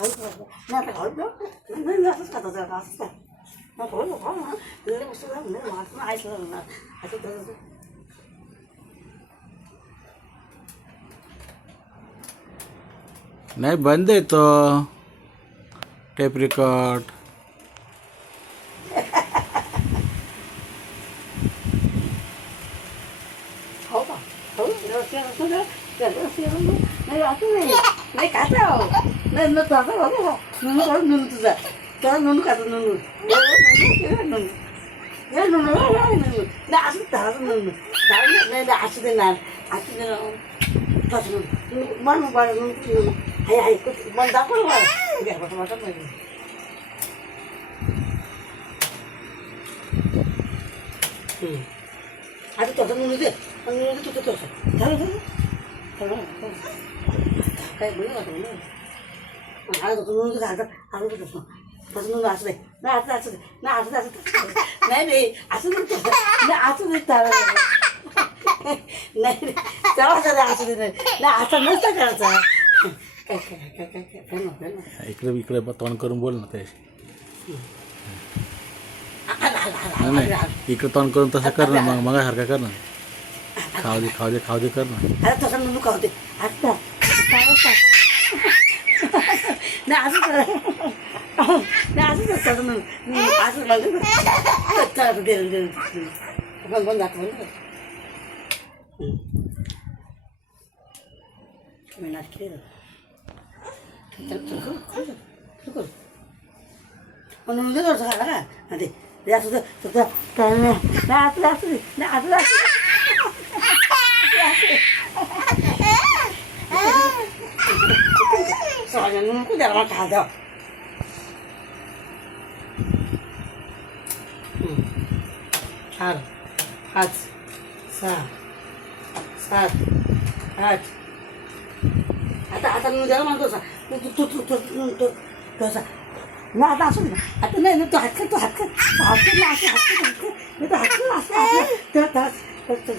नाही आता खाऊ नाही असंच खात होतं असंच काय खाऊ खाऊ ना तिकडे वस्तू मला ऐकलं ना असं नाही बंद आहे तो टेप रिकॉर्ड. खाऊ का खाऊ नाही असं नाही नाही खाता नाही न तुझा बघा नून काढून नून तुझा त्याला नून खातो नून नून हे नून नून नाही असं धराचं नून नाही नाही असं दे ना असं दे तसं नून मन बाळ नून हाय हाय मन दाखव मला घ्या वाटत वाटत नाही आता तसं नून दे नून दे तुझं तसं झालं काय बोलू का तुम्ही आता नून घालतात आलं तसं तसं नून असं नाही असं असं नाही असं असं नाही नाही असं नव्हतं नाही असं नाही चालत नाही चला असं दे नाही असं नसतं करायचा काय काय काय काय काय काय नको इकडे इकडे तोंड करून बोल ना त्याशी. नाही इकडे तोंड करून तसं कर ना मग मगासारखं कर ना. खाऊ दे खाऊ दे खाऊ दे कर ना. अरे तसं नून खाऊ दे आता नाही असं नाही असंच असतं म्हणून असं लागलं गेलं पण पण दाखवलं मी नाच केलं म्हणून दे थोडंसं खाला का ते असं नाही असं असं नाही असं सगळ्यांना नको द्यायला मला खा द्या 4 5 6 7 8 आता आता मी द्यायला म्हणतो तसा मग आता असं ना आता नाही तू हात कर हात कर ना असं हात कर नाही तर हात कर असं